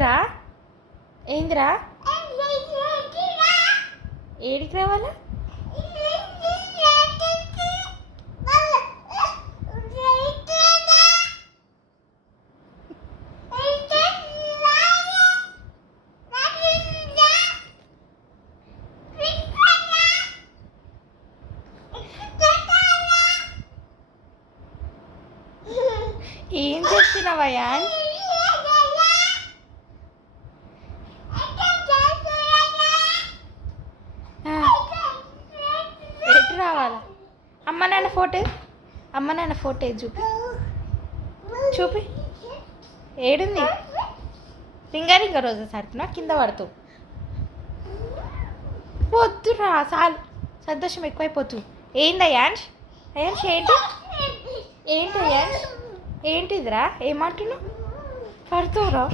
రా ఏందిరా ఏడికి రావాలా ఏం చేస్తున్నావా యాన్స్ ఎటు రావాలా అమ్మ నాన్న ఫోటో చూపి చూపి ఏడుంది రింగా రోజు సడుతున్నా కింద పడుతూ వద్దురా చాలు సంతోషం ఎక్కువైపోతు ఏందా యాన్స్ యాన్స్ ఏంటి యాన్స్ ఏంటిదిరా ఏమంటున్నావు పడుతావురా